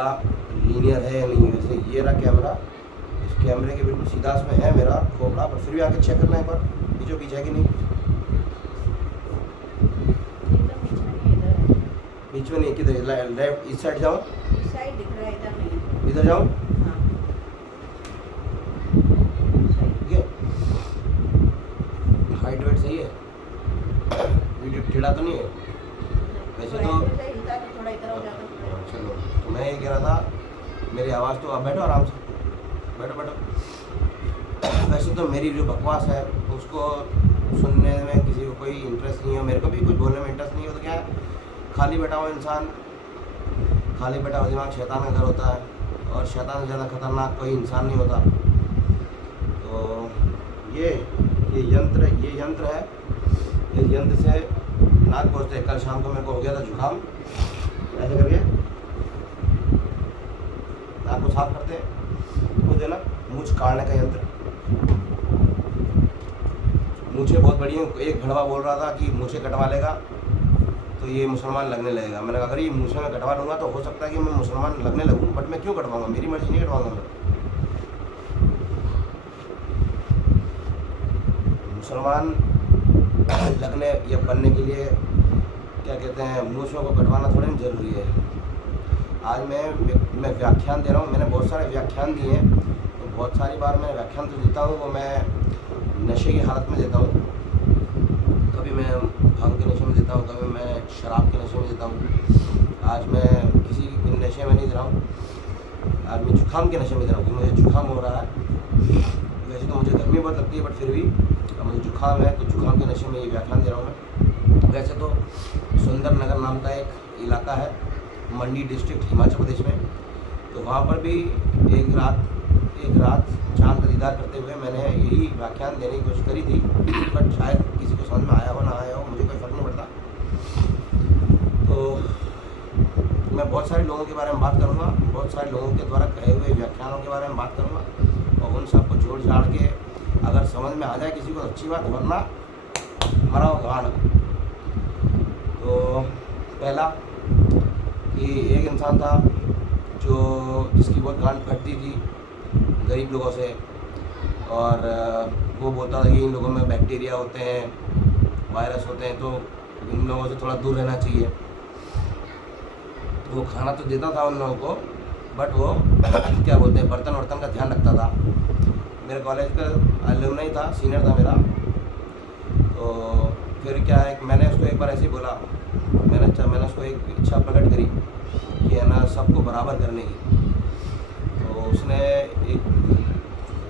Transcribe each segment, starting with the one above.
थोड़ा लीनियर है या नहीं। वैसे ये रहा कैमरा, इस कैमरे के बिल्कुल सीधा इसमें है मेरा खोपड़ा, पर फिर भी आके चेक करना है एक बार बीचों बीच है कि नहीं। बीच में नहीं, किधर लेफ्ट इस साइड जाऊँ, इस साइड दिख रहा है, इधर नहीं। इधर जाऊँ, हाँ ठीक है। हाइट वेट सही है, वीडियो टेढ़ा तो नहीं है वैसे तो। थोड़ा इधर हो जाता। चलो, तो मैं ये कह रहा था, मेरी आवाज़ तो आप बैठो आराम से, बैठो बैठो। वैसे तो मेरी जो बकवास है उसको सुनने में किसी को कोई इंटरेस्ट नहीं है, मेरे को भी कुछ बोलने में इंटरेस्ट नहीं हो, तो क्या है, खाली बैठा हुआ इंसान, खाली बैठा हुआ दिमाग शैतान का घर होता है, और शैतान से ज़्यादा खतरनाक कोई इंसान नहीं होता। तो ये यंत्र है, इस यंत्र से नाक पहुँचते हैं। कल शाम को मेरे को हो गया था जुकाम, ऐसे करके नाक को साफ करते हैं, वो देना मूछ काटने का यंत्र। मूछे बहुत बड़ी हैं, एक भड़वा बोल रहा था कि मूछे कटवा लेगा तो ये मुसलमान लगने लगेगा। मैंने कहा अगर ये मूछे में कटवा लूँगा तो हो सकता है कि मैं मुसलमान लगने लगूँ, बट मैं क्यों कटवाऊँगा, मेरी मर्जी नहीं कटवाऊँगा मैं। मुसलमान लगने या बनने के लिए क्या कहते हैं, मूछों को कटवाना थोड़ा ज़रूरी है। आज मैं व्याख्यान दे रहा हूँ, मैंने बहुत सारे व्याख्यान दिए हैं, तो बहुत सारी बार मैं व्याख्यान तो देता हूँ, वो मैं नशे की हालत में देता हूँ। कभी मैं भांग के नशे में देता हूँ, कभी मैं शराब के नशे में देता हूँ। आज मैं किसी नशे में नहीं दे रहा हूँ, आज मैं जुकाम के नशे में दे रहा हूँ, क्योंकि मुझे जुकाम हो रहा है। वैसे तो मुझे गर्मी बहुत लगती है, बट फिर भी मुझे जुकाम है, तो जुकाम के नशे में ये व्याख्यान दे रहा हूँ मैं। वैसे तो सुंदर नगर नाम का एक इलाका है मंडी डिस्ट्रिक्ट हिमाचल प्रदेश में, तो वहाँ पर भी एक रात चांद का दीदार करते हुए मैंने यही व्याख्यान देने की कोशिश करी थी, बट शायद किसी को समझ में आया हो ना आया हो, मुझे कोई फ़र्क नहीं पड़ता। तो मैं बहुत सारे लोगों के बारे में बात करूँगा, बहुत सारे लोगों के द्वारा कहे हुए व्याख्यानों के बारे में बात करूँगा, और उन सबको जोड़ जाड़ के अगर समझ में आ जाए किसी को अच्छी बात, वरना मरा हो गाना। तो पहला कि एक इंसान था जिसकी बहुत गांड फटती थी गरीब लोगों से, और वो बोलता था कि इन लोगों में बैक्टीरिया होते हैं, वायरस होते हैं, तो इन लोगों से थोड़ा दूर रहना चाहिए। वो खाना तो देता था उन लोगों को, बट वो क्या बोलते हैं, बर्तन वर्तन का ध्यान रखता था। मेरे कॉलेज का अलुमनी था, सीनियर था मेरा। तो फिर क्या है, मैंने उसको एक बार ऐसे ही बोला, मैंने उसको एक इच्छा प्रकट करी कि है ना सबको बराबर करने की। तो उसने एक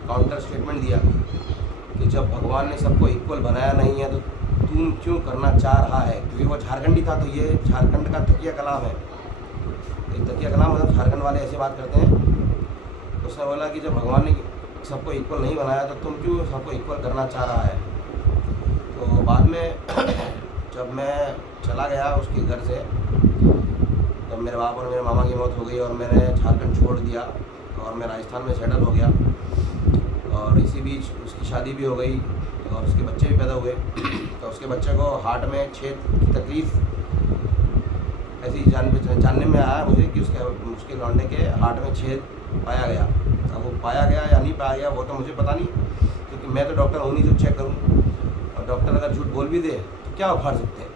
काउंटर स्टेटमेंट दिया कि जब भगवान ने सबको इक्वल बनाया नहीं है तो तुम क्यों करना चाह रहा है। क्योंकि वो झारखंडी था, तो ये झारखंड का तकिया कलाम है। एक तकिया कलाम मतलब झारखंड वाले ऐसे बात करते हैं। तो उसने बोला कि जब भगवान ने सबको इक्वल नहीं बनाया तो तुम क्यों सबको इक्वल करना चाह रहा है। तो बाद में जब मैं चला गया उसके घर से, तब मेरे बाप और मेरे मामा की मौत हो गई और मैंने झारखंड छोड़ दिया और मैं राजस्थान में सेटल हो गया। और इसी बीच उसकी शादी भी हो गई और उसके बच्चे भी पैदा हुए। तो उसके बच्चे को हार्ट में छेद की तकलीफ़ ऐसी जानने में आया मुझे कि उसके लौंडे के हार्ट में छेद पाया गया। अब वो पाया गया या नहीं पाया गया वो तो मुझे पता नहीं, क्योंकि मैं तो डॉक्टर हूँ नहीं जो चेक करूँ। और डॉक्टर अगर झूठ बोल भी दे तो क्या उखाड़ सकते हैं।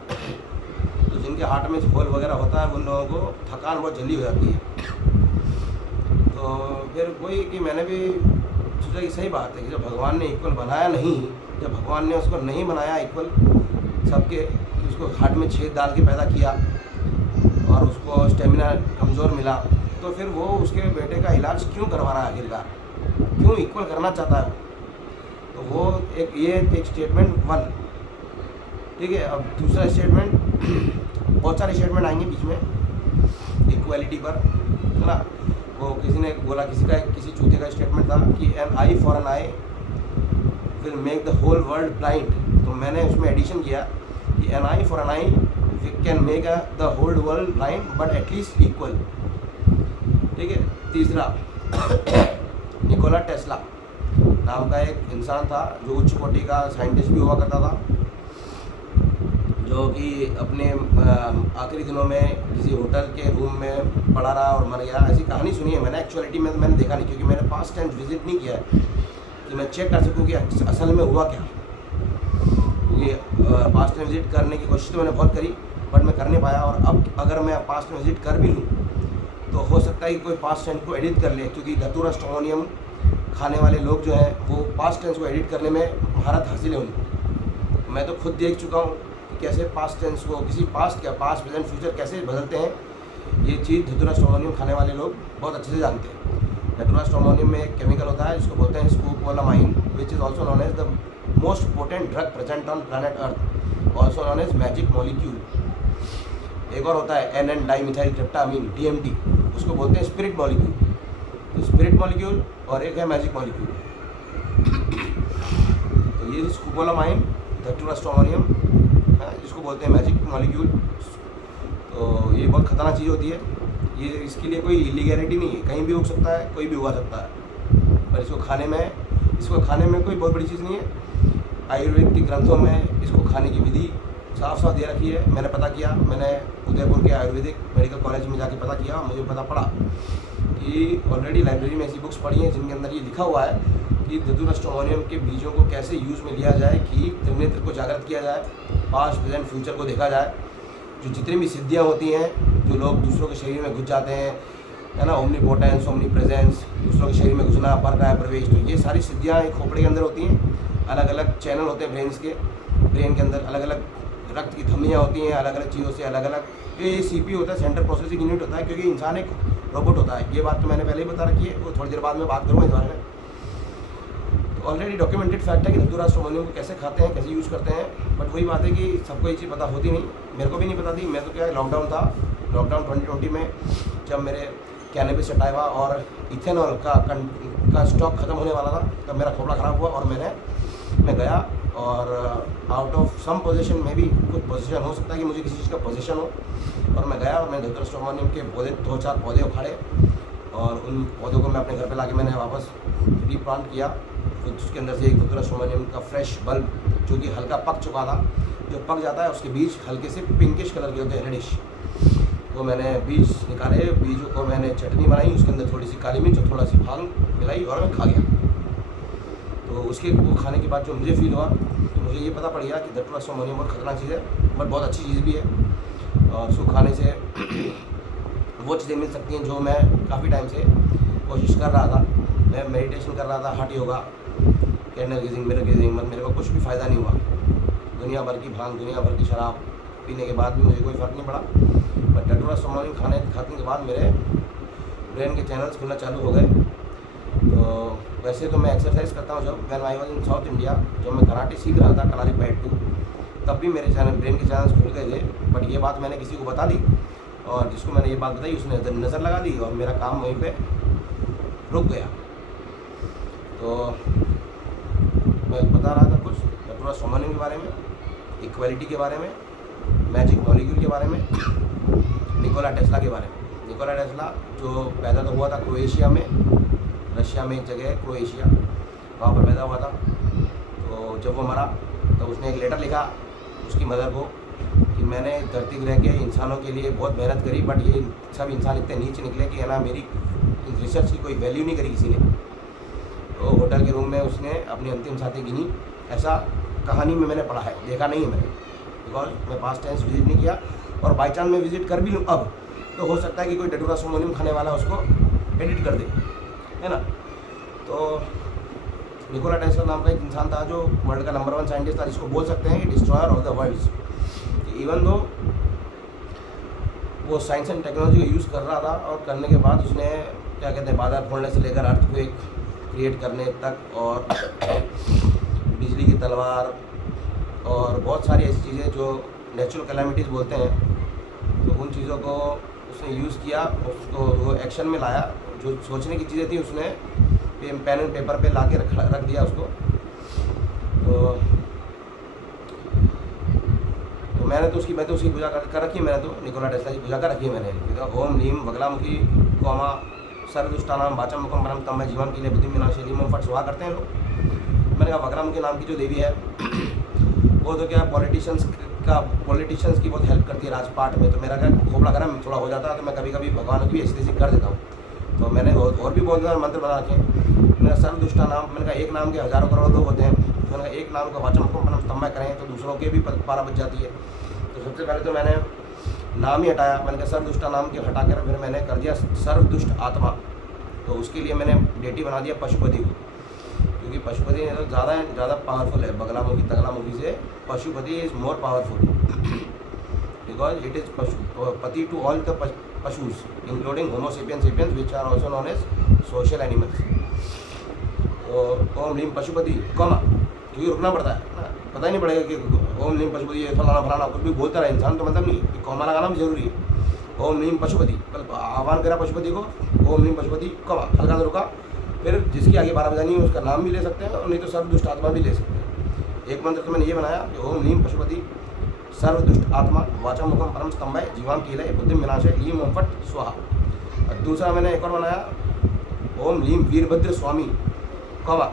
तो जिनके हार्ट में होल वगैरह होता है उन लोगों को थकान बहुत जल्दी हो जाती है। तो फिर वही कि मैंने भी सोचा कि सही बात है कि जब भगवान ने इक्वल बनाया नहीं, जब भगवान ने उसको नहीं बनाया इक्वल सबके, कि उसको हार्ट में छेद डाल के पैदा किया और उसको स्टेमिना कमज़ोर मिला, तो फिर वो उसके बेटे का इलाज क्यों करवा रहा है आखिरकार, क्यों इक्वल करना चाहता है। तो वो एक स्टेटमेंट वन, ठीक है। अब दूसरा स्टेटमेंट, बहुत सारे स्टेटमेंट आएंगे बीच में इक्वालिटी पर, है ना। वो किसी ने बोला, किसी चूते का स्टेटमेंट था कि an eye for an eye will make the whole world blind. तो मैंने उसमें एडिशन किया कि an eye for an eye can make the whole world blind but at least equal, ठीक है। तीसरा निकोला टेस्ला नाम का एक इंसान था जो उच्च कोटि का साइंटिस्ट भी हुआ करता था। जो कि अपने आखिरी दिनों में किसी होटल के रूम में पड़ा रहा और मर गया। ऐसी कहानी सुनी है मैंने, एक्चुअलिटी में तो मैंने देखा नहीं, क्योंकि मैंने पास्ट टेंस विजिट नहीं किया है कि मैं चेक कर सकूं कि असल में हुआ क्या। क्योंकि पास्ट टेंस विजिट करने की कोशिश तो मैंने बहुत करी, बट मैं कर नहीं पाया। और अब अगर मैं पास्ट टेंस विजिट कर भी लूँ तो हो सकता है कि कोई पास्ट टेंस को एडिट कर ले, क्योंकि धतूरा स्ट्रोमोनियम खाने वाले लोग जो हैं वो पास्ट टेंस को एडिट करने में महारत हासिल है उनको। मैं तो खुद देख चुका हूँ कि कैसे पास्ट टेंस को किसी पास्ट प्रेजेंट फ्यूचर कैसे बदलते हैं। ये चीज़ धतूरा स्ट्रोमोनियम खाने वाले लोग बहुत अच्छे से जानते हैं। धतूरा स्ट्रोमोनियम में एक केमिकल होता है जिसको बोलते हैं scopolamine, which is also known as the most potent drug present on planet Earth, also known as magic molecule. एक और होता है NN डाइमिथाइल ट्रिप्टामाइन DMT, उसको बोलते हैं स्पिरिट मॉलिक्यूल। तो स्पिरिट मॉलिक्यूल और एक है मैजिक मॉलिक्यूल। तो ये स्कोपोलामाइन, धतूरा स्ट्रोमोनियम, इसको बोलते हैं मैजिक मॉलिक्यूल। तो ये बहुत खतरनाक चीज़ होती है। ये इसके लिए कोई इलीगैलिटी नहीं है, कहीं भी उग सकता है, कोई भी उगा सकता है। पर इसको खाने में कोई बहुत बड़ी चीज़ नहीं है। आयुर्वेदिक ग्रंथों में इसको खाने की विधि साफ साफ दे रखी है। मैंने पता किया, मैंने उदयपुर के आयुर्वेदिक मेडिकल कॉलेज में जाके पता किया, मुझे पता पड़ा कि ऑलरेडी लाइब्रेरी में ऐसी बुक्स पढ़ी हैं जिनके अंदर ये लिखा हुआ है कि धतूरा स्ट्रोमोनियम के बीजों को कैसे यूज़ में लिया जाए कि त्रिनेत्र को जागृत किया जाए, पास्ट प्रेजेंट फ्यूचर को देखा जाए। जो जितनी भी सिद्धियाँ होती हैं, जो लोग दूसरों के शरीर में घुस जाते हैं, है ना, ओमनीपोटेंस, ओमनी प्रेजेंस, दूसरों के शरीर में घुसना, परकाय प्रवेश, तो ये सारी सिद्धियाँ एक खोपड़े के अंदर होती हैं। अलग अलग चैनल होते हैं ब्रेन के अंदर, अलग अलग रक्त की धमनियाँ होती हैं, अलग अलग चीज़ों से अलग अलग। ये CPU होता है, सेंट्रल प्रोसेसिंग यूनिट होता है, क्योंकि इंसान एक रोबोट होता है। ये बात तो मैंने पहले ही बता रखी है, वो थोड़ी देर बाद में बात करूँगा इस बारे में। तो ऑलरेडी डॉक्यूमेंटेड फैक्ट है कि धतूरा स्ट्रोमोनियम को कैसे खाते हैं, कैसे यूज़ करते हैं। बट वही बात है कि सबको ये चीज़ पता होती नहीं, मेरे को भी नहीं पता थी। मैं तो क्या है, लॉकडाउन था, लॉकडाउन 2020 में जब मेरे कैनबिस सटाइवा और इथेनॉल का स्टॉक ख़त्म होने वाला था, तब मेरा खोपड़ा ख़राब हुआ और मैं गया और आउट ऑफ सम पोजीशन में भी कुछ पोजीशन हो सकता है कि मुझे किसी चीज़ का पोजीशन हो, और मैं गया और मैंने धतूरा स्ट्रोमोनियम के पौधे 2-4 पौधे उखाड़े और उन पौधों को मैं अपने घर पे लाके मैंने वापस रीप्लांट किया। तो उसके अंदर से एक धतूरा स्ट्रोमोनियम का फ्रेश बल्ब, जो कि हल्का पक चुका था, जो पक जाता है उसके बीज हल्के से पिंकिश कलर के होते हैं, रेडिश, वो मैंने बीज निकाले। बीजों को मैंने चटनी बनाई, उसके अंदर थोड़ी सी काली मिर्च और थोड़ा सी भांग मिलाई और मैं खा गया। तो उसके वो खाने के बाद जो मुझे फील हुआ, तो मुझे ये पता पड़ गया कि धतूरा स्ट्रोमोनियम बहुत खतरनाक चीज़ है, बट बहुत अच्छी चीज़ भी है। और उसको खाने से वो चीज़ें मिल सकती हैं जो मैं काफ़ी टाइम से कोशिश कर रहा था। मैं मेडिटेशन कर रहा था, heart yoga, candle gazing, mirror gazing, मत मेरे को कुछ भी फ़ायदा नहीं हुआ। दुनिया भर की भांग, दुनिया भर की शराब पीने के बाद भी मुझे कोई फ़र्क नहीं पड़ा। बट धतूरा स्ट्रोमोनियम खाने के बाद मेरे ब्रेन के चैनल्स खुलना चालू हो गए। तो वैसे तो मैं एक्सरसाइज करता हूँ, जब when I was in south India, जब मैं कराटे सीख रहा था कलारीपयट्टू 2, तब भी मेरे ब्रेन के चैनल्स खुल गए थे। बट ये बात मैंने किसी को बता दी, और जिसको मैंने ये बात बताई उसने नज़र लगा दी और मेरा काम वहीं पे रुक गया। तो मैं बता रहा था कुछ धतूरा स्ट्रोमोनियम के बारे में, इक्वालिटी के बारे में, मैजिक मॉलिक्यूल के बारे में, निकोला टेस्ला के बारे में। निकोला टेस्ला जो पैदा तो हुआ था क्रोएशिया में, रशिया में एक जगह है क्रोएशिया, वहाँ पर पैदा हुआ था। तो जब वो मरा तो उसने एक लेटर लिखा उसकी मदर को कि मैंने धरती ग्रह के इंसानों के लिए बहुत मेहनत करी, बट ये सब इंसान इतने नीचे निकले कि है ना, मेरी रिसर्च की कोई वैल्यू नहीं करी किसी ने। तो होटल के रूम में उसने अपनी अंतिम सांसें गिनी। ऐसा कहानी में मैंने पढ़ा है, देखा नहीं है मैंने, बिकॉज मैं पास्ट टेंस विजिट नहीं किया। और बाई चांस मैं विजिट कर भी लूँ अब, तो हो सकता है कि कोई धतूरा स्ट्रोमोनियम खाने वाला उसको एडिट कर दे, है ना। तो निकोला टेस्ला नाम का एक इंसान था जो वर्ल्ड का नंबर 1 साइंटिस्ट था, जिसको बोल सकते हैं कि destroyer of the worlds. Even though वो साइंस एंड टेक्नोलॉजी का यूज़ कर रहा था, और करने के बाद उसने क्या कहते हैं, बादल फोड़ने से लेकर अर्थक्वेक क्रिएट करने तक, और बिजली की तलवार और बहुत सारी ऐसी चीज़ें जो नेचुरल कैलामिटीज़ बोलते हैं, तो उन चीज़ों को उसने यूज़ किया, उसको वो एक्शन में लाया। जो सोचने की चीज़ें थी उसने पेन एंड पेपर पे लाके रख दिया उसको। तो मैंने तो उसकी पूजा कर रखी है। मैंने तो निकोला टेस्ला की पूजा कर रखी है मैंने। ओम नीम बगलामुखी कोमा सर्वदुष्टानाम वाचम मुखम परम तम, मैं जीवन के लिए बुद्धि विनाशी लीम फट सुहा करते हैं लोग। मैंने कहा बगलामुखी नाम की जो देवी है वो तो क्या पॉलिटिशियंस का पॉलिटिशियंस की बहुत हेल्प करती है राजपाट में। तो मेरा क्या खोपड़ा गर्म थोड़ा हो जाता है, तो मैं कभी कभी भगवान की ऐसी तैसी कर देता हूँ। तो मैंने और भी बहुत ज़्यादा मंत्र बना रखे हैं। मेरा सर्वदुष्टा नाम, मैंने कहा एक नाम के हज़ारों करोड़ लोग होते हैं, तो मैंने कहा एक नाम का वाचम को स्तंभ करें तो दूसरों के भी पारा बच जाती है। तो सबसे पहले तो मैंने नाम ही हटाया, मैंने कहा सर्वदुष्टा नाम के हटा कर फिर मैंने कर दिया सर्वदुष्ट आत्मा। तो उसके लिए मैंने डेटी बना दिया पशुपति को, क्योंकि पशुपति तो ज़्यादा पावरफुल है बगलामुखी तगलामुखी से। Pashupati is more powerful because it is Pashupati to all the पशुज including homo sapiens which are also known as social animals. तो ओम नीम पशुपति कमा, क्योंकि रुकना पड़ता है ना, पता ही नहीं पड़ेगा कि ओम नीम पशुपति ये फलाना फलाना कुछ भी बोलता रहा इंसान, तो मतलब नहीं कि कॉमा लगाना भी जरूरी है। ओम नीम पशुपति, कल आह्वान करा पशुपति को, ओम नीम पशुपति कमा, हल्का सा रुका, फिर जिसकी आगे 12 बजानी है उसका नाम भी ले सकते हैं, और नहीं तो सर्वदुष्ट आत्मा भी ले सकते हैं। एक मंत्र तो मैंने ये बनाया कि ओम नीम पशुपति सर्वदुष्ट आत्मा वाचा मुखम परम स्तंभय जीवाम कीलय बुद्धिम विनाशय लीम ओम फट स्वाहा। और दूसरा मैंने एक और बनाया ओम लीम वीरभद्र स्वामी कवा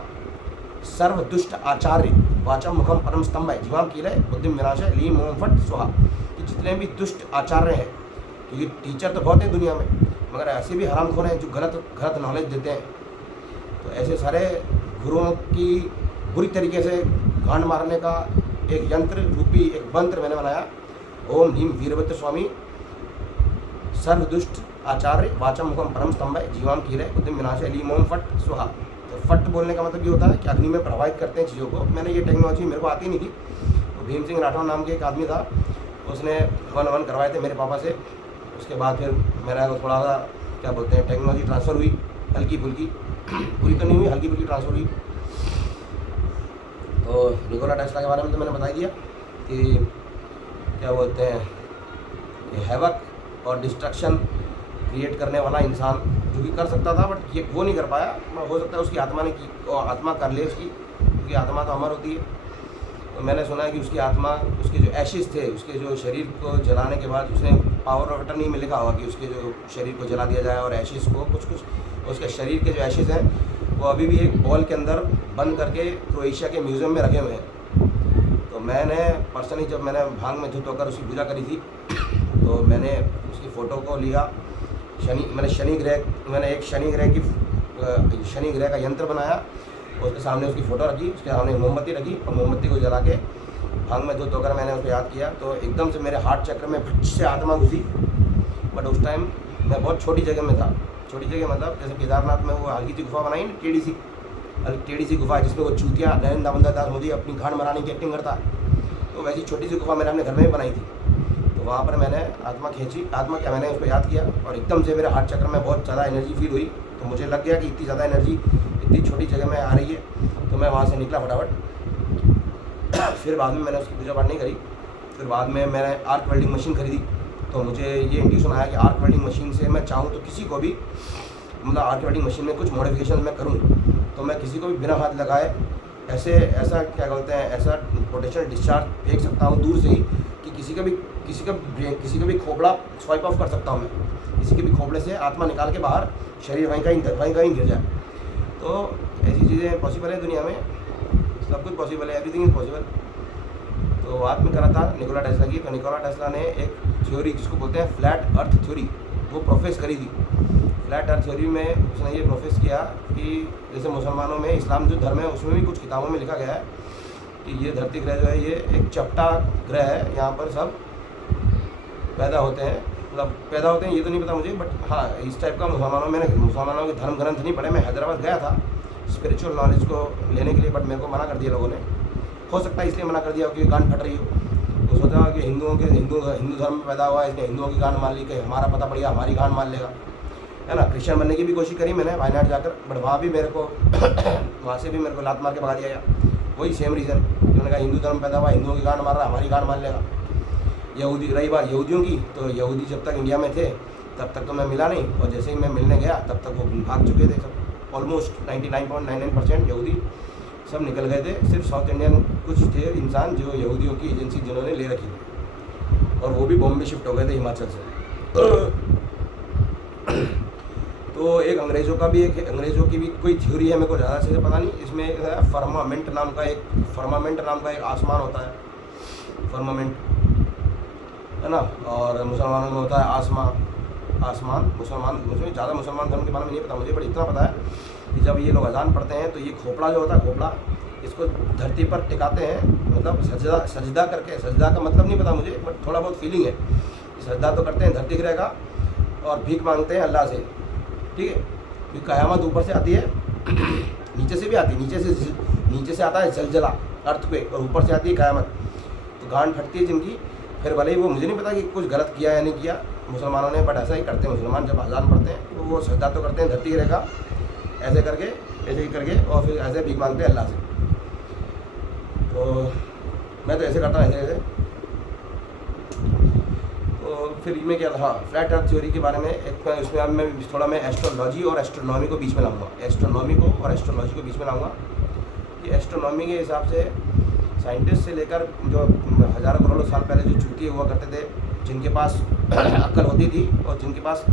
सर्वदुष्ट आचार्य वाचा मुखम परम स्तंभय जीवाम कीलय बुद्धिम विनाशय लीम ओम फट स्वाहा। कि जितने भी दुष्ट आचार्य हैं, क्योंकि टीचर तो बहुत हैं दुनिया में, मगर ऐसे भी हरामखोर हैं जो गलत नॉलेज देते हैं। तो ऐसे सारे गुरुओं की बुरी तरीके से गांड मारने का एक यंत्र रूपी एक मंत्र मैंने बनाया। ओम नीम वीरभद्र स्वामी सर्वदुष्ट आचार्य वाचा मुखम परम स्तंभय जीवाम कीलय बुद्धिम विनाशय लीम ओम फट स्वाहा। तो फट बोलने का मतलब ये होता है कि अग्नि में प्रभावित करते हैं चीज़ों को। मैंने ये टेक्नोलॉजी मेरे को आती नहीं थी, तो भीम सिंह राठौर नाम के एक आदमी था, उसने 1 करवाए थे मेरे पापा से। उसके बाद फिर मेरा थोड़ा सा क्या बोलते हैं टेक्नोलॉजी ट्रांसफ़र हुई, हल्की फुल्की, पूरी तो नहीं हुई, हल्की फुल्की ट्रांसफ़र हुई। तो निकोला टेस्ला के बारे में तो मैंने बता दिया कि क्या बोलते हैं कि हैवक और डिस्ट्रक्शन क्रिएट करने वाला इंसान जो कि कर सकता था, बट ये वो नहीं कर पाया। हो सकता है उसकी आत्मा ने की, आत्मा कर ले उसकी, क्योंकि आत्मा तो अमर होती है। तो मैंने सुना है कि उसकी आत्मा, उसके जो एशिस थे, उसके जो शरीर को जलाने के बाद उसने पावर ऑफ अटर्नी में लिखा होगा कि उसके जो शरीर को जला दिया जाए, और एशिस को कुछ उसके शरीर के जो एशिस हैं वो अभी भी एक बॉल के अंदर बंद करके क्रोएशिया के म्यूज़ियम में रखे हुए हैं। तो मैंने पर्सनली जब मैंने भांग में धुत होकर उसकी पूजा करी थी, तो मैंने उसकी फ़ोटो को लिया, मैंने एक शनि ग्रह का यंत्र बनाया, उसके सामने उसकी फ़ोटो रखी, उसके सामने मोमबत्ती रखी, और मोमबत्ती को जला के भांग में धुत होकर मैंने उसको याद किया। तो एकदम से मेरे हार्ट चक्र में फट से आत्मा घुसी। बट उस टाइम मैं बहुत छोटी जगह में था, छोटी जगह मतलब जैसे केदारनाथ में वो हल्की सी गुफा बनाई ना, टेढ़ी सी गुफा जिसमें वो चूतिया नरेंद्र दामोदर दास मोदी अपनी घाण मराने की एक्टिंग करता है, तो वैसी छोटी सी गुफा मैंने अपने घर में भी बनाई थी। तो वहाँ पर मैंने आत्मा खींची, मैंने उसको याद किया, और एकदम से मेरे हार्ट चक्र में बहुत ज़्यादा एनर्जी फील हुई। तो मुझे लग गया कि इतनी ज़्यादा एनर्जी इतनी छोटी जगह में आ रही है। तो मैं वहाँ से निकला फटाफट। फिर बाद में मैंने उसकी पूजा पाठ नहीं करी। फिर बाद में मैंने आर्क वेल्डिंग मशीन खरीदी। तो मुझे ये इंट्यूशन आया कि आर्क वेल्डिंग मशीन से मैं चाहूँ तो किसी को भी, मतलब आर्क वेल्डिंग मशीन में कुछ मॉडिफिकेशन मैं करूँ तो मैं किसी को भी बिना हाथ लगाए ऐसा क्या बोलते हैं, ऐसा पोटेंशियल डिस्चार्ज फेंक सकता हूँ दूर से ही कि किसी का भी खोपड़ा स्वाइप ऑफ कर सकता हूँ मैं। किसी के भी खोपड़े से आत्मा निकाल के बाहर शरीर वहीं कहीं गिर जाए। तो ऐसी चीज़ें पॉसिबल है दुनिया में, सब कुछ पॉसिबल है, एवरीथिंग इज़ पॉसिबल। तो बात में करा था निकोला टेस्ला की। तो निकोला टेस्ला ने एक थ्योरी जिसको बोलते हैं फ्लैट अर्थ थ्योरी, वो प्रोफेस करी थी। फ्लैट अर्थ थ्योरी में उसने ये प्रोफेस किया कि जैसे मुसलमानों में, इस्लाम जो धर्म है उसमें भी कुछ किताबों में लिखा गया है कि ये धरती ग्रह जो है ये एक चपटा ग्रह है, यहाँ पर सब पैदा होते हैं, मतलब पैदा होते हैं ये तो नहीं पता मुझे, बट हाँ इस टाइप का मुसलमानों के धर्म ग्रंथ नहीं पढ़े। मैं हैदराबाद गया था स्पिरिचुअल नॉलेज को लेने के लिए, बट मेरे को मना कर दिया लोगों ने। हो सकता है इसलिए मना कर दिया क्योंकि गांड फट रही हो। तो सोचा कि हिंदू धर्म में पैदा हुआ है, इसने हिंदुओं की गांड मान ली, कि हमारा पता पड़ गया हमारी गांड मान लेगा, है ना। क्रिश्चियन बनने की भी कोशिश करी मैंने वायनाड जाकर, बट वहाँ भी मेरे को वहाँ से भी मेरे को लात मार के भगा दिया गया। वही सेम रीज़न, उन्होंने कहा हिंदू धर्म पैदा हुआ, हिंदुओं की गांड मार रहा, हमारी गांड मान लेगा। यहूदी, रही बात यहूदियों की, तो यहूदी जब तक इंडिया में थे तब तक तो मैं मिला नहीं, और जैसे ही मैं मिलने गया तब तक वो भाग चुके थे सब। ऑलमोस्ट 99.99% यहूदी सब निकल गए थे। सिर्फ साउथ इंडियन कुछ थे इंसान जो यहूदियों की एजेंसी जिन्होंने ले रखी, और वो भी बॉम्बे शिफ्ट हो गए थे हिमाचल से। तो एक अंग्रेज़ों की भी कोई थ्योरी है, मेरे को ज़्यादा से पता नहीं। इसमें फर्मामेंट नाम का एक आसमान होता है, फर्मामेंट। है ना। और मुसलमानों में होता है आसमान। मुझे ज़्यादा मुसलमान धर्म के बारे में नहीं पता मुझे, बट इतना पता है कि जब ये लोग अजान पढ़ते हैं तो ये खोपड़ा जो होता है, खोपड़ा इसको धरती पर टिकाते हैं, मतलब सजदा करके। सजदा का मतलब नहीं पता मुझे, बट थोड़ा बहुत फीलिंग है। सजदा तो करते हैं धरती गिरह का, और भीख मांगते हैं अल्लाह से, ठीक है। क्योंकि क़यामत ऊपर से आती है, नीचे से भी आती है, नीचे से आता है जलजला, अर्थक्वेक, और ऊपर से आती है क़यामत। तो गांड फटती है जिनकी, फिर भले ही वो, मुझे नहीं पता कि कुछ गलत किया या नहीं किया मुसलमानों ने, बट ऐसा ही करते हैं मुसलमान। जब अजान पढ़ते हैं तो वो सजदा तो करते हैं धरती गिरह का, ऐसे ही करके, और फिर ऐसे भीख मांगते हैं अल्लाह से। तो मैं तो ऐसे करता हूँ, ऐसे। तो फिर मैं क्या था, फ्लैट अर्थ थ्योरी के बारे में एक, उसमें अब मैं एस्ट्रोलॉजी और एस्ट्रोनॉमी को बीच में लाऊंगा। एस्ट्रोनॉमी को और एस्ट्रोलॉजी को बीच में लाऊंगा कि एस्ट्रोनॉमी के हिसाब से साइंटिस्ट से लेकर जो हज़ारों करोड़ों साल पहले जो चूतिए हुआ करते थे, जिनके पास अक्ल होती थी और जिनके पास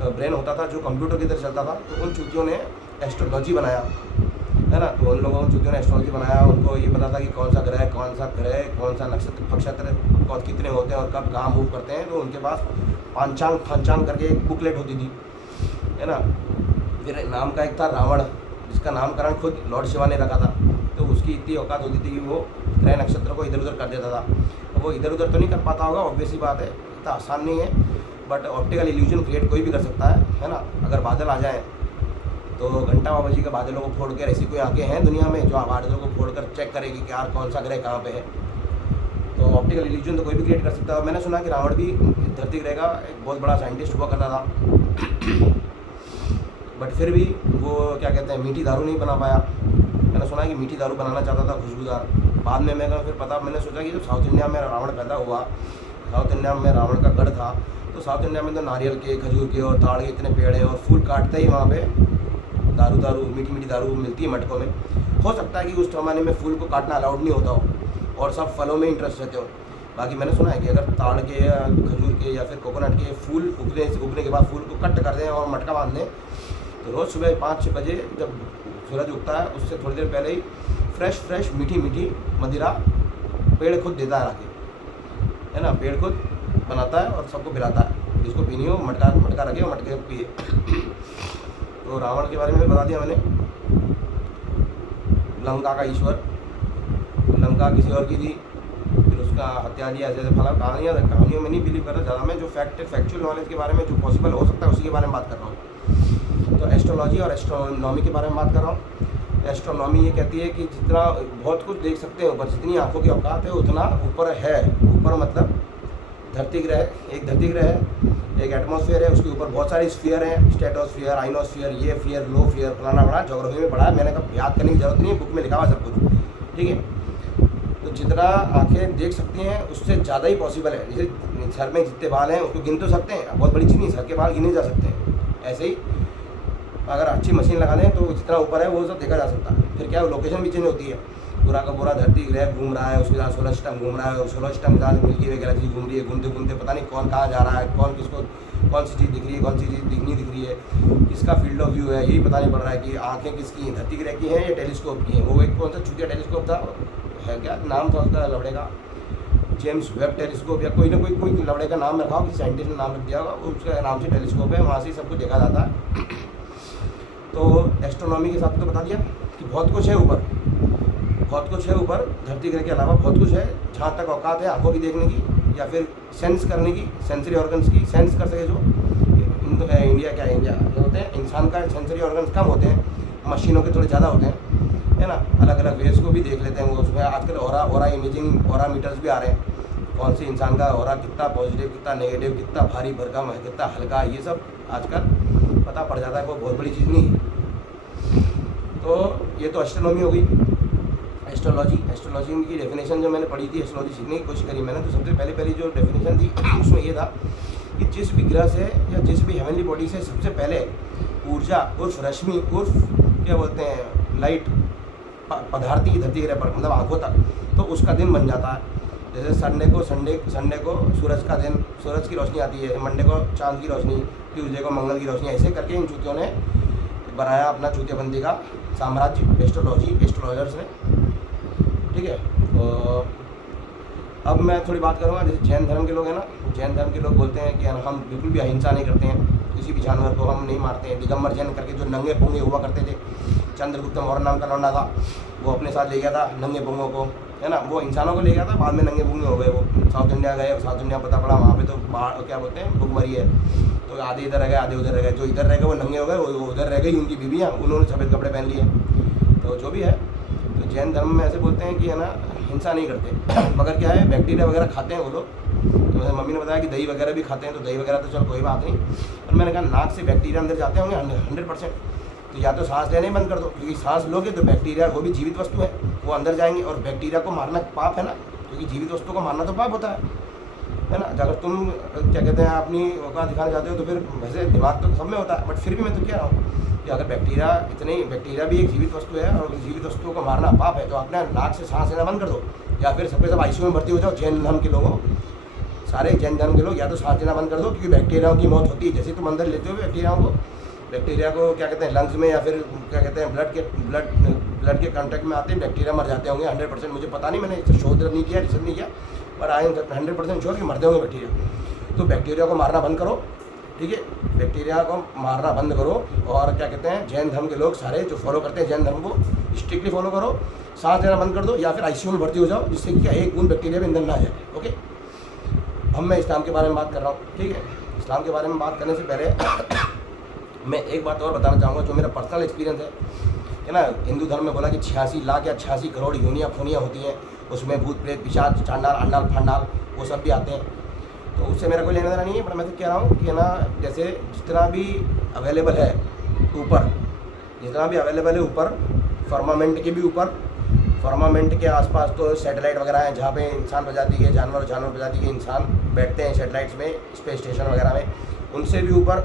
ब्रेन होता था, जो कंप्यूटर की तरह चलता था, तो उन चूतियों ने एस्ट्रोलॉजी बनाया, है ना। तो उन लोगों चूतियों ने एस्ट्रोलॉजी बनाया। उनको ये पता था कि कौन सा ग्रह, कौन सा नक्षत्र कितने होते हैं और कब कहाँ मूव करते हैं। तो उनके पास पांचांग करके एक बुकलेट होती थी, है ना। फिर नाम का एक था रावण, जिसका नामकरण खुद लॉर्ड शिवा ने रखा था। तो उसकी इतनी औकात होती थी कि वो ग्रह नक्षत्र को इधर उधर कर देता था। वो इधर उधर तो नहीं कर पाता होगा, ऑब्वियसली बात है, इतना आसान नहीं है, बट ऑप्टिकल इल्यूजन क्रिएट कोई भी कर सकता है ना। अगर बादल आ जाए तो घंटा बाबा जी का बादलों को फोड़ कर, ऐसी कोई आंखें हैं दुनिया में जो बादलों को फोड़ कर चेक करेगी कि यार कौन सा ग्रह कहाँ पे है। तो ऑप्टिकल इल्यूजन तो कोई भी क्रिएट कर सकता है। मैंने सुना कि रावण भी धरती ग्रह का एक बहुत बड़ा साइंटिस्ट हुआ करता था, बट फिर भी वो क्या कहते हैं, मीठी दारू नहीं बना पाया। मैंने सुना कि मीठी दारू बनाना चाहता था, खुशबूदार। बाद में मैंने सोचा कि जब साउथ इंडिया में रावण पैदा हुआ, साउथ इंडिया में रावण का गढ़ था, तो साउथ इंडिया में तो नारियल के, खजूर के और ताड़ के इतने पेड़ हैं, और फूल काटते ही वहाँ पे दारू मीठी दारू मिलती है मटकों में। हो सकता है कि उस ज़माने में फूल को काटना अलाउड नहीं होता हो और सब फलों में इंटरेस्ट रहते हो। बाकी मैंने सुना है कि अगर ताड़ के या खजूर के या फिर कोकोनट के फूल उगने के बाद फूल को कट कर दें और मटका बांध दें, तो रोज़ सुबह 5-6 बजे जब सूरज उगता है उससे थोड़ी देर पहले ही फ्रेश मीठी मदिरा पेड़ खुद देता है आके, है ना। पेड़ खुद बनाता है और सबको पिलाता है, जिसको पीनी हो मटका रखे और मटके पिए। तो रावण के बारे में बता दिया मैंने। लंका का ईश्वर, लंका किसी और की थी, फिर उसका हत्या दिया, ऐसे फला कहानियों में नहीं बिलीव कर रहा ज़्यादा मैं, जो फैक्चुअल नॉलेज के बारे में जो पॉसिबल हो सकता है उसी के बारे में बात कर रहा हूँ। तो एस्ट्रोलॉजी और एस्ट्रोनॉमी के बारे में बात कर रहा हूँ। एस्ट्रोनॉमी ये कहती है कि जितना बहुत कुछ देख सकते हैं ऊपर, जितनी आँखों की औकात है उतना ऊपर है। ऊपर मतलब धरती ग्रह, एक धरती ग्रह है, एक एटमॉस्फेयर है, उसके ऊपर बहुत सारे स्फीयर हैं, स्ट्रेटोस्फीयर, आइनोस्फीयर, ये फियर, लो फियर, फलाना बड़ा ज्योग्राफी में पढ़ा है मैंने, कब याद करने की जरूरत नहीं है, बुक में लिखा हुआ सब कुछ, ठीक है। तो जितना आंखें देख सकती हैं उससे ज़्यादा ही पॉसिबल है। जैसे सर में जितने बाल हैं उसको गिन तो सकते हैं, बहुत बड़ी चीज़ नहीं, सर के बाल गिने जा सकते हैं। ऐसे ही अगर अच्छी मशीन लगा दें तो जितना ऊपर है वो सब देखा जा सकता है। फिर क्या लोकेशन भी चेंज होती है, पूरा का पूरा धरती ग्रह घूम रहा है, उसके साथ सोलर सिस्टम घूम रहा है, और सोलर सिस्टम के साथ मिल्की वे गैलेक्सी घूम रही है, घूमते पता नहीं कौन कहाँ जा रहा है, कौन किसको कौन सी चीज़ दिख रही है, कौन सी चीज़ नहीं दिख रही है, किसका फील्ड ऑफ व्यू है, यही पता नहीं पड़ रहा है कि आँखें किसकी हैं, धरती ग्रह की हैं या टेलीस्कोप की हैं। वो एक कौन सा चूतिया टेलीस्कोप था, है क्या नाम था उसका, लवड़े का, जेम्स वेब टेलीस्कोप, या कोई ना कोई लवड़े का नाम रखा हो, किसी साइंटिस्ट ने नाम रख दिया होगा, उसके नाम से टेलीस्कोप है, वहाँ से सब कुछ देखा जाता है। तो एस्ट्रोनॉमी के हिसाब से तो बता दिया कि बहुत कुछ है ऊपर, बहुत कुछ है ऊपर, धरती ग्रह के अलावा बहुत कुछ है। जहाँ तक औकात है आंखों की देखने की या फिर सेंस करने की, सेंसरी ऑर्गन्स की, सेंस कर सके जो इंडिया क्या है, इंडिया जो होते हैं इंसान का सेंसरी ऑर्गन्स कम होते हैं, मशीनों के थोड़े ज़्यादा होते हैं, है ना। अलग अलग वेव्स को भी देख लेते हैं वो, उसमें आजकल ऑरा इमेजिंग, ऑरा मीटर्स भी आ रहे हैं, कौन सी इंसान का ऑरा कितना पॉजिटिव, कितना नेगेटिव, कितना भारी भरकम है, कितना हल्का, ये सब आजकल पता पड़ जाता है, कोई बहुत बड़ी चीज़ नहीं है। तो ये तो एस्ट्रोनॉमी हो गई। एस्ट्रोलॉजी की डेफिनेशन जो मैंने पढ़ी थी, एस्ट्रोलॉजी सीखने की कोशिश करी मैंने, तो सबसे पहली जो डेफिनेशन थी उसमें ये था कि जिस भी ग्रह से या जिस भी हेवनली बॉडी से सबसे पहले ऊर्जा उर्फ रश्मि उर्फ क्या बोलते हैं लाइट पदार्थी धरती ग्रह पर, मतलब आंखों तक, तो उसका दिन बन जाता है। जैसे संडे को सूरज का दिन, सूरज की रोशनी आती है, मंडे को चांद की रोशनी, ट्यूसडे को मंगल की रोशनी, ऐसे करके इन चूतियों ने बनाया अपना चूतियाबंदी का साम्राज्य, एस्ट्रोलॉजर्स ने, ठीक है। अब मैं थोड़ी बात करूँगा, जैसे जैन धर्म के लोग हैं ना, जैन धर्म के लोग बोलते हैं कि हम बिल्कुल भी अहिंसा नहीं करते हैं, किसी भी जानवर को हम नहीं मारते हैं। दिगंबर जैन करके जो नंगे पुंगे हुआ करते थे, चंद्रगुप्त मौर्य नाम का लौंडा था, वो अपने साथ ले गया था नंगे पुंगों को, है ना, वो इंसानों को ले गया था, बाद में नंगे पुंगे हो गए। वो साउथ इंडिया गए, साउथ इंडिया पता पड़ा वहाँ पे तो बाहर क्या बोलते हैं भुखमरी है, तो आधे इधर रह गए आधे उधर रह गए, जो इधर रह गए वो नंगे हो गए, वो उधर रह गई उनकी बीवियाँ, उन्होंने सफ़ेद कपड़े पहन लिए। तो जो भी है, तो जैन धर्म में ऐसे बोलते हैं कि है ना हिंसा नहीं करते, मगर क्या है बैक्टीरिया वगैरह खाते हैं वो लोग। तो जैसे मम्मी ने बताया कि दही वगैरह भी खाते हैं, तो दही वगैरह तो चलो कोई बात नहीं, पर मैंने कहा नाक से बैक्टीरिया अंदर जाते होंगे 100%। तो या तो सांस लेने ही बंद कर दो, क्योंकि सांस लोगे तो बैक्टीरिया, वो भी जीवित वस्तु है, वो अंदर जाएंगे, और बैक्टीरिया को मारना पाप है ना, क्योंकि जीवित वस्तु को मारना तो पाप होता है ना। अगर तुम क्या कहते हैं अपनी औकात दिखाने जाते हो तो फिर वैसे दिमाग तो सब में होता है, बट फिर भी मैं तो कह रहा हूँ कि अगर बैक्टीरिया भी एक जीवित वस्तु है और जीवित वस्तुओं को मारना पाप है, तो अपने नाक से सांस लेना बंद कर दो, या फिर सबके सब ICU में भर्ती हो जाओ। जैन धर्म के लोगों, सारे जैन धर्म के लोग या तो सांस लेना बंद कर दो, क्योंकि बैक्टीरियाओं की मौत होती है। जैसे तुम अंदर लेते हो बैक्टीरिया को क्या कहते हैं लंग्स में, या फिर क्या कहते हैं ब्लड के कांटेक्ट में आते हैं, बैक्टीरिया मर जाते होंगे 100%। मुझे पता नहीं, मैंने इससे शोध नहीं किया, रिसर्च नहीं किया, पर आई एम 100% श्योर कि मरते होंगे बैक्टीरिया। तो बैक्टीरिया को मारना बंद करो, ठीक है, बैक्टीरिया को मारना बंद करो। और क्या कहते हैं जैन धर्म के लोग सारे जो फॉलो करते हैं जैन धर्म को, स्ट्रिक्टली फॉलो करो, सांस लेना बंद कर दो, या फिर ICU में भर्ती हो जाओ, जिससे कि क्या एक बूंद बैक्टीरिया भी अंदर ना आ जाए। ओके, अब मैं इस्लाम के बारे में बात कर रहा हूँ, ठीक है। इस्लाम के बारे में बात करने से पहले मैं एक बात और बताना चाहूँगा, जो मेरा पर्सनल एक्सपीरियंस है ना। हिंदू धर्म में बोला कि 86 लाख या 86 करोड़ योनियाँ फोनियाँ होती हैं, उसमें भूत प्रेत पिशाच चांडाल अंडाल फांडाल वो सब भी आते हैं। तो उससे मेरा कोई लेना देना नहीं है, पर मैं तो कह रहा हूँ कि ना, जैसे जितना भी अवेलेबल है ऊपर, जितना भी अवेलेबल है ऊपर, फर्मामेंट के भी ऊपर, फर्मामेंट के आसपास तो सैटेलाइट वगैरह हैं, जहाँ पे इंसान प्रजाति के जानवर प्रजाति के इंसान बैठते हैं सैटेलाइट्स में, स्पेस स्टेशन वगैरह में। उनसे भी ऊपर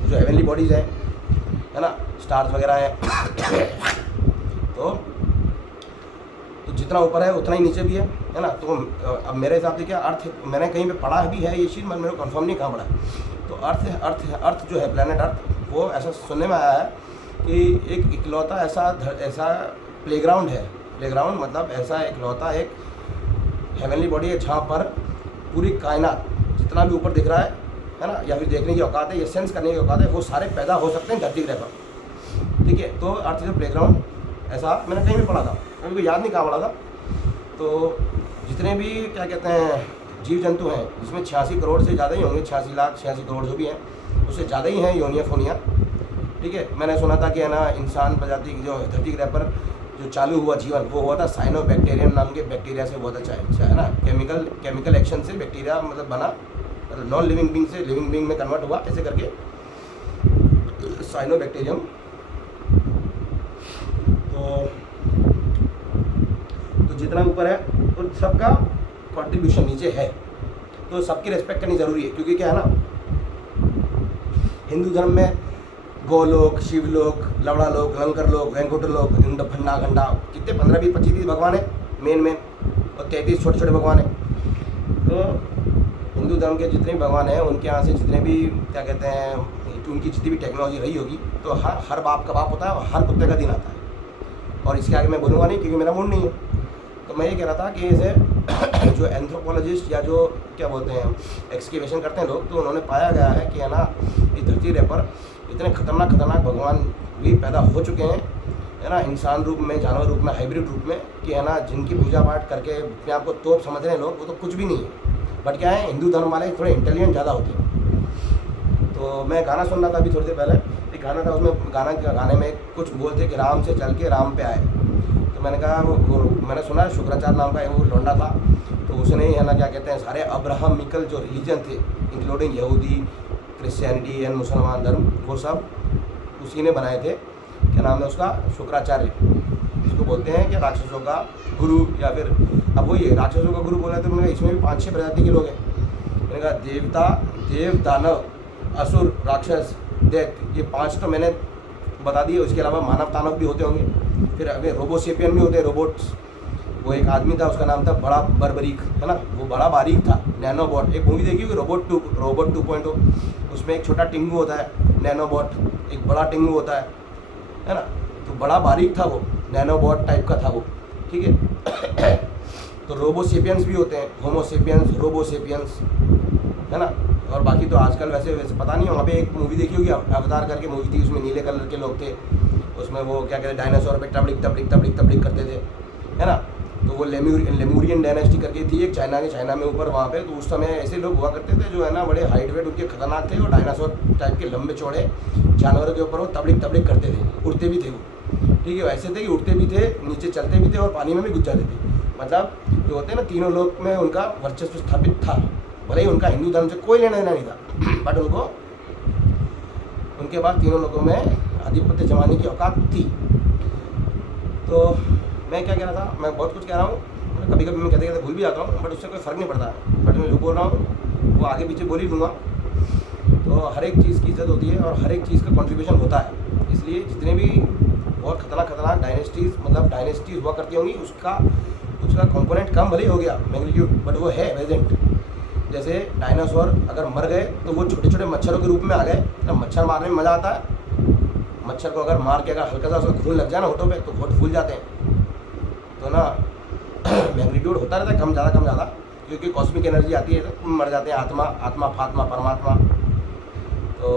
जो हेवनली बॉडीज़ हैं, है ना, स्टार्स वगैरह हैं, तो जितना ऊपर है उतना ही नीचे भी है ना। तो अब मेरे हिसाब से क्या अर्थ, मैंने कहीं पे पढ़ा भी है ये चीज़, मेरे को कंफर्म नहीं कहाँ पढ़ा है। तो अर्थ जो है, प्लेनेट अर्थ, वो ऐसा सुनने में आया है कि एक इकलौता ऐसा प्लेग्राउंड है। प्लेग्राउंड मतलब ऐसा इकलौता एक हेवनली बॉडी है जहाँ पर पूरी कायनात जितना भी ऊपर दिख रहा है ना, या फिर देखने की औकात है, या सेंस करने की औकात है, वो सारे पैदा हो सकते हैं धरती ग्रह पर, ठीक है। तो अर्थ जो प्लेग्राउंड, ऐसा मैंने कहीं भी पढ़ा था, मेरे को याद नहीं कहाँ पढ़ा था। तो जितने भी क्या कहते हैं जीव जंतु हैं, जिसमें 86 करोड़ से ज़्यादा ही होंगे, 86 लाख 86 करोड़ जो भी हैं, उससे ज़्यादा ही हैं योनिया फोनिया, ठीक है। मैंने सुना था कि है ना, इंसान प्रजाति की जो धरती ग्रह पर जो चालू हुआ जीवन, वो हुआ था साइनोबैक्टीरियम नाम के बैक्टीरिया से हुआ था, है ना। केमिकल एक्शन से बैक्टीरिया मतलब बना, मतलब नॉन लिविंग बींग से लिविंग बींग में कन्वर्ट हुआ, ऐसे करके साइनोबैक्टीरियम। तो जितना ऊपर है तो सबका कंट्रीब्यूशन नीचे है, तो सबकी रिस्पेक्ट करनी ज़रूरी है। क्योंकि क्या है ना, हिंदू धर्म में गोलोक, शिवलोक, लवड़ा लोक, लंकर लोक, वैंकुट लोक, इंड फंडा घंटा, कितने 15 20 25 भगवान है मेन, और 33 छोटे छोटे भगवान हैं। तो हिंदू धर्म के जितने भी भगवान हैं, उनके यहाँ से जितने भी क्या कहते हैं, उनकी जितनी भी टेक्नोलॉजी रही होगी, तो हर बाप का बाप होता है और हर कुत्ते का दिन आता है। और इसके आगे मैं बोलूँगा नहीं, क्योंकि मेरा मूड नहीं है। तो मैं ये कह रहा था कि जैसे जो एंथ्रोपोलॉजिस्ट या जो क्या बोलते हैं एक्सकेवेशन करते हैं लोग, तो उन्होंने पाया गया है कि है ना, इस धरती ग्रह पर इतने खतरनाक भगवान भी पैदा हो चुके हैं, है ना, इंसान रूप में, जानवर रूप में, हाइब्रिड रूप में, कि है ना, जिनकी पूजा पाठ करके अपने आप को तोप समझ रहे हैं लोग, वो तो कुछ भी नहीं है। बट क्या है, हिंदू धर्म वाले थोड़े इंटेलिजेंट ज़्यादा होते हैं। तो मैं गाना सुन रहा था अभी थोड़ी देर पहले, एक गाना था, उसमें गाने में कुछ बोल थे कि राम से चल के राम पे आए। तो मैंने कहा वो मैंने सुना है, शुक्राचार्य नाम का वो लौंडा था, तो उसने है ना क्या कहते हैं, सारे अब्राहमिकल जो रिलीजन थे, इंक्लूडिंग यहूदी, क्रिश्चियनिटी एंड मुसलमान धर्म, वो सब उसी ने बनाए थे। क्या नाम है उसका, शुक्राचार्य, इसको बोलते हैं कि राक्षसों का गुरु, या फिर अब वही है, राक्षसों का गुरु बोला। तो मैंने कहा इसमें भी 5-6 प्रजाति के लोग हैं। मैंने कहा देवता, देव, दानव, असुर, राक्षस, दैत्य, ये 5 तो मैंने बता दिए। उसके अलावा मानव तानव भी होते होंगे, फिर अभी रोबोसेपियन भी होते हैं, रोबोट्स। वो एक आदमी था, उसका नाम था बड़ा बर्बरीक, है ना, वो बड़ा बारीक था, नैनोबॉट। एक मूवी देखी होगी रोबोट 2.0, उसमें एक छोटा टिंगू होता है, नैनोबॉट, एक बड़ा टिंगू होता है ना। तो बड़ा बारीक था वो, नैनोबॉट टाइप का था वो, ठीक है। तो रोबोसेपियंस भी होते हैं, होमोसेपियंस, रोबोसेपियंस, है ना। और बाकी तो आजकल वैसे पता नहीं, वहाँ पे एक मूवी देखी होगी अवतार करके मूवी थी, उसमें नीले कलर के लोग थे, उसमें वो क्या कहते हैं डायनासोर पे तबलिक तबलिक तबलिक तबलिक करते थे, है ना। तो वो लेमूरियन डायनेस्टी करके थी एक, चाइना में ऊपर वहाँ पे। तो उस समय ऐसे लोग हुआ करते थे जो है ना बड़े हाइट वेट उनके खतरनाक थे, और डायनासोर टाइप के लंबे चौड़े जानवरों के ऊपर वो तबलिक तबलिक करते थे, उड़ते भी थे वो, ठीक है। वैसे थे कि उड़ते भी थे, नीचे चलते भी थे और पानी में भी घुस जाते थे। मतलब जो होते हैं ना तीनों लोक में उनका वर्चस्व स्थापित था, भले ही उनका हिंदू धर्म से कोई लेना देना नहीं था, बट उनको उनके बाद तीनों लोगों में आधिपत्य जमाने की औकात थी। तो मैं क्या कह रहा था, मैं बहुत कुछ कह रहा हूँ, कभी कभी मैं कहते कहते भूल भी जाता हूँ, बट उससे कोई फ़र्क नहीं पड़ता। बट मैं जो बोल रहा हूँ वो आगे पीछे बोल ही दूँगा। तो हर एक चीज़ की इज्जत होती है और हर एक चीज़ का कंट्रीब्यूशन होता है। इसलिए जितने भी बहुत खतरनाक डायनेस्टीज़, मतलब डायनेस्टीज़ हुआ करती होंगी, उसका कंपोनेंट कम भले ही हो गया मैग्नीट्यूड, बट वो है प्रेजेंट। जैसे डायनासोर अगर मर गए तो वो छोटे छोटे मच्छरों के रूप में आ गए। तो मच्छर मारने में मज़ा आता है। मच्छर को अगर मार के अगर हल्का सा उसका खून लग जाए ना होठों पे, तो होठ फूल जाते हैं। तो ना मैग्नीट्यूड होता रहता है कम ज़्यादा, क्योंकि कॉस्मिक एनर्जी आती है तो मर जाते हैं आत्मा फात्मा परमात्मा। तो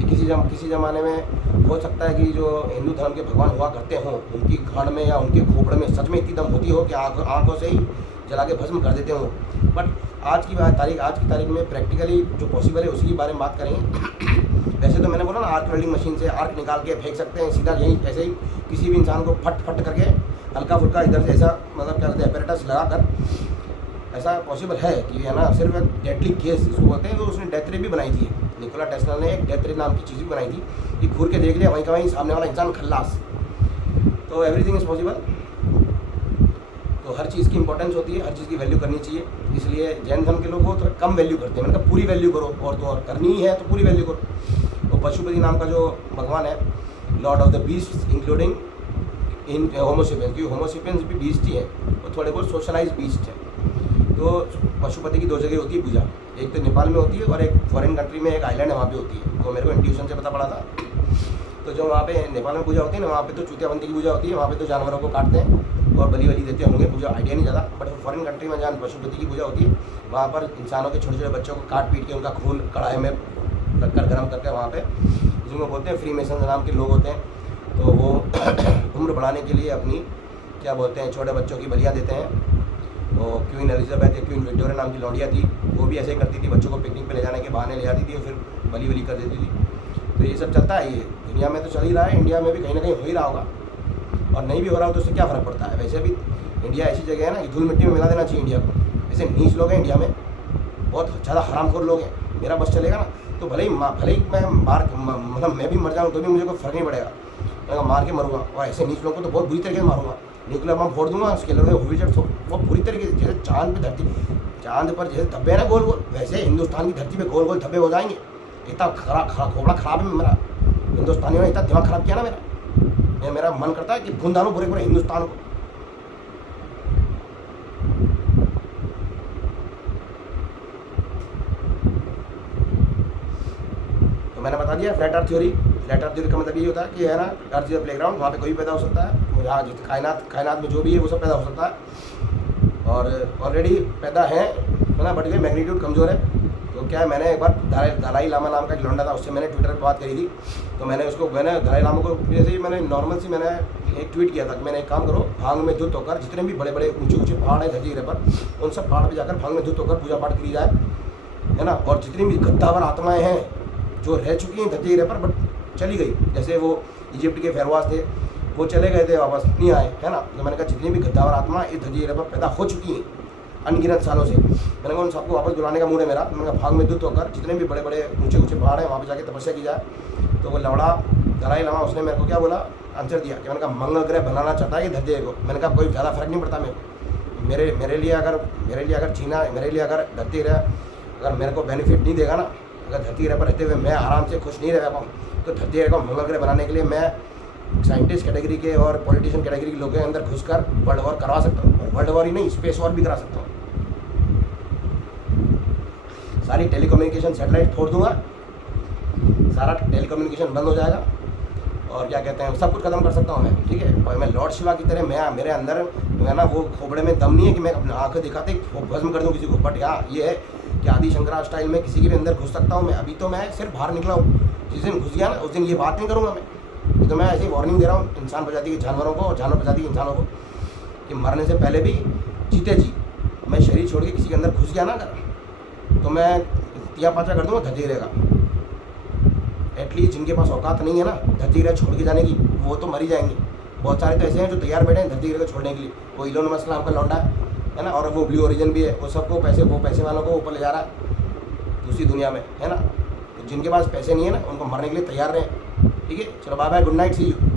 किसी ज़माने में हो सकता है कि जो हिंदू धर्म के भगवान हुआ करते हों, उनकी घाड़ में या उनके खोपड़ में सच में इतनी दम होती हो कि आँखों से ही जला के भस्म कर देते हों। बट आज की तारीख में प्रैक्टिकली जो पॉसिबल है उसी के बारे में बात करेंगे। वैसे तो मैंने बोला ना, आर्क वेल्डिंग मशीन से आर्क निकाल के फेंक सकते हैं सीधा, यहीं ऐसे ही किसी भी इंसान को फट करके हल्का फुल्का इधर से ऐसा, मतलब क्या कहते हैं एपरेटस लगा कर, ऐसा पॉसिबल है कि है ना। सिर्फ एक डेडली केस इसको बोलते हैं, तो उसने डेथ रे भी बनाई थी। निकोला टेस्ला ने एक डेथ रे नाम की चीज़ भी बनाई थी कि घूर के देख लिया वहीं का वहीं सामने वाला इंसान खल्लास। तो एवरीथिंग इज़ पॉसिबल। तो हर चीज़ की इंपॉर्टेंस होती है, हर चीज़ की वैल्यू करनी चाहिए। इसलिए जैन धर्म के लोग वो तो कम वैल्यू करते हैं। मैंने कहा पूरी वैल्यू करो, और तो और करनी ही है तो पूरी वैल्यू करो। तो पशुपति नाम का जो भगवान है, Lord of the beast, including in Homo sapiens, क्योंकि होमोसेपियंस भी बीस्ट ही है, वो थोड़े बहुत सोशलाइज बीस्ट है। तो पशुपति की दो जगह होती है पूजा, एक तो नेपाल में होती है और एक फॉरेन कंट्री में एक आइलैंड है वहाँ पे होती है। तो मेरे को इंट्यूशन से पता पड़ा था। तो जो वहाँ पे नेपाल में पूजा होती है ना, वहाँ पे तो चूतियाबंदी की पूजा होती है, वहाँ पे तो जानवरों को काटते हैं और बलि देते होंगे, पूजा आइडिया नहीं ज़्यादा। बट फॉरेन कंट्री में जहाँ पशुपति की पूजा होती है, वहाँ पर इंसानों के छोटे छोटे बच्चों को काट पीट के उनका खून कढ़ाई में रखकर गर्म करके वहाँ पे, जिनको बोलते हैं फ्री मेसन नाम के लोग होते हैं, तो वो उम्र बढ़ाने के लिए अपनी क्या बोलते हैं छोटे बच्चों की बलियाँ देते हैं। तो क्वीन एलिजाबेथ या क्वीन विक्टोरिया नाम की लौंडिया थी, वो भी ऐसे ही करती थी, बच्चों को पिकनिक पे ले जाने के बहाने ले जाती थी और फिर बली कर देती थी। तो ये सब चलता है, ये दुनिया में तो चल ही रहा है, इंडिया में भी कहीं ना कहीं हो ही रहा होगा। और नहीं भी हो रहा हो तो उससे क्या फ़र्क पड़ता है। वैसे भी इंडिया ऐसी जगह है ना कि धूल मिट्टी में मिला देना चाहिए इंडिया को। ऐसे नीच लोग हैं इंडिया में, बहुत ज़्यादा हरामखोर लोग हैं। मेरा बस चलेगा ना तो भले ही मैं मतलब मैं भी मर जाऊँ तो भी मुझे कोई फ़र्क नहीं पड़ेगा, मैं मार के मरूंगा। और ऐसे नीच लोगों को तो बहुत बुरी तरीके से मारूंगा, न्यूक्लियर बम फोड़ दूंगा, स्केलर में हुई वो पूरी तरीके से, जैसे चांद पर जैसे धब्बे हैं ना गोल गोल, वैसे हिंदुस्तान की धरती पे गोल गोल धब्बे हो जाएंगे। इतना खोपड़ा खराब है मेरा, हिंदुस्तानियों ने इतना दिमाग खराब किया ना मेरा मन करता है कि भून डालूं पूरे हिंदुस्तान को। तो मैंने बता दिया फ्लैट अर्थ थ्योरी का मतलब ये होता है कि है ना, अर्थ इज प्लेग्राउंड, वहाँ पे कोई भी पैदा हो सकता है, जहाँ कायनात में जो भी है वो सब पैदा हो सकता है और ऑलरेडी पैदा है ना, बट ये मैग्नीट्यूड कमज़ोर है। तो क्या है, मैंने एक बार दलाई लामा नाम का एक लौंडा था, उससे मैंने ट्विटर पर बात करी थी। तो मैंने दलाई लामा को जैसे ही मैंने नॉर्मल सी मैंने एक ट्वीट किया था कि मैंने एक काम करो, भांग में धुत होकर जितने भी बड़े बड़े ऊंचे पहाड़ हैं धरती पर, उन सब पहाड़ पर जाकर भांग में धुत होकर पूजा पाठ करी जाए, है ना। और जितनी भी गद्दावर आत्माएँ हैं जो रह चुकी हैं धरती पर बट चली गई, जैसे वो इजिप्ट के फेरवास थे, वो चले गए थे वापस नहीं आए, है ना। तो मैंने कहा जितनी भी गद्दावर आत्मा इस धरती पर पैदा हो चुकी हैं अनगिनत सालों से, मैंने कहा उन सबको वापस बुलाने का मूड है मेरा। मैंने कहा भाग में धुत होकर जितने भी बड़े बड़े ऊंचे पहाड़ हैं वहाँ पे जाके तपस्या की जाए। तो वो लवड़ा दलाई लामा उसने मेरे को क्या बोला, आंसर दिया कि मैंने कहा मंगल ग्रह बनाना चाहता है कि धरती को। मैंने कहा कोई ज़्यादा फर्क नहीं पड़ता मेरे लिए अगर चीना, मेरे लिए अगर धरती ग्रह अगर मेरे को बेनिफिट नहीं देगा ना, अगर धरती ग्रह पर रहते हुए मैं आराम से खुश नहीं रह पाऊँ, तो धरती ग्रह को मंगल ग्रह बनाने के लिए मैं साइंटिस्ट कैटेगरी के और पॉलिटिशियन कैटेगरी के लोगों के अंदर घुसकर वर्ल्ड वॉर करवा सकता हूँ। और वर्ल्ड वॉर ही नहीं, स्पेस वॉर भी करा सकता हूँ। सारी टेलीकम्युनिकेशन सैटेलाइट फोड़ दूंगा, सारा टेलीकम्युनिकेशन बंद हो जाएगा और क्या कहते हैं सब कुछ खत्म कर सकता हूँ मैं, ठीक है। पर मैं लॉर्ड शिवा की तरह मैं मेरे अंदर मैं ना वो खोपड़े में दम नहीं है कि मैं अपनी आंखें दिखाते ही भस्म कर दूँ किसी को। बट हाँ ये है कि आदि शंकरा स्टाइल में किसी के भी अंदर घुस सकता हूँ मैं। अभी तो मैं सिर्फ बाहर निकला हूँ, जिस दिन घुस गया ना उस दिन ये बात नहीं करूँगा मैं। ये तो मैं ऐसी वार्निंग दे रहा हूँ इंसान प्रजाति के जानवरों को और जानवर प्रजाति के इंसानों को कि मरने से पहले भी जीते जी मैं शरीर छोड़ के किसी के अंदर घुस गया ना अगर तो मैं तिया पाचा कर दूँगा धतीरेगा। एटलीस्ट जिनके पास औकात नहीं है ना धतीरे छोड़ के जाने की वो तो मर ही जाएंगे। बहुत सारे तो ऐसे हैं जो तैयार बैठे हैं धतीरे को छोड़ने के लिए। वो इलोन मस्क नाम का लौंडा है ना, और वो ब्लू ओरिजिन भी है, वो सबको वो पैसे वालों को ऊपर ले जा रहा है दूसरी दुनिया में, है ना। तो जिनके पास पैसे नहीं है ना उनको मरने के लिए तैयार रहे, ठीक है। चलो bye bye, good night, see you.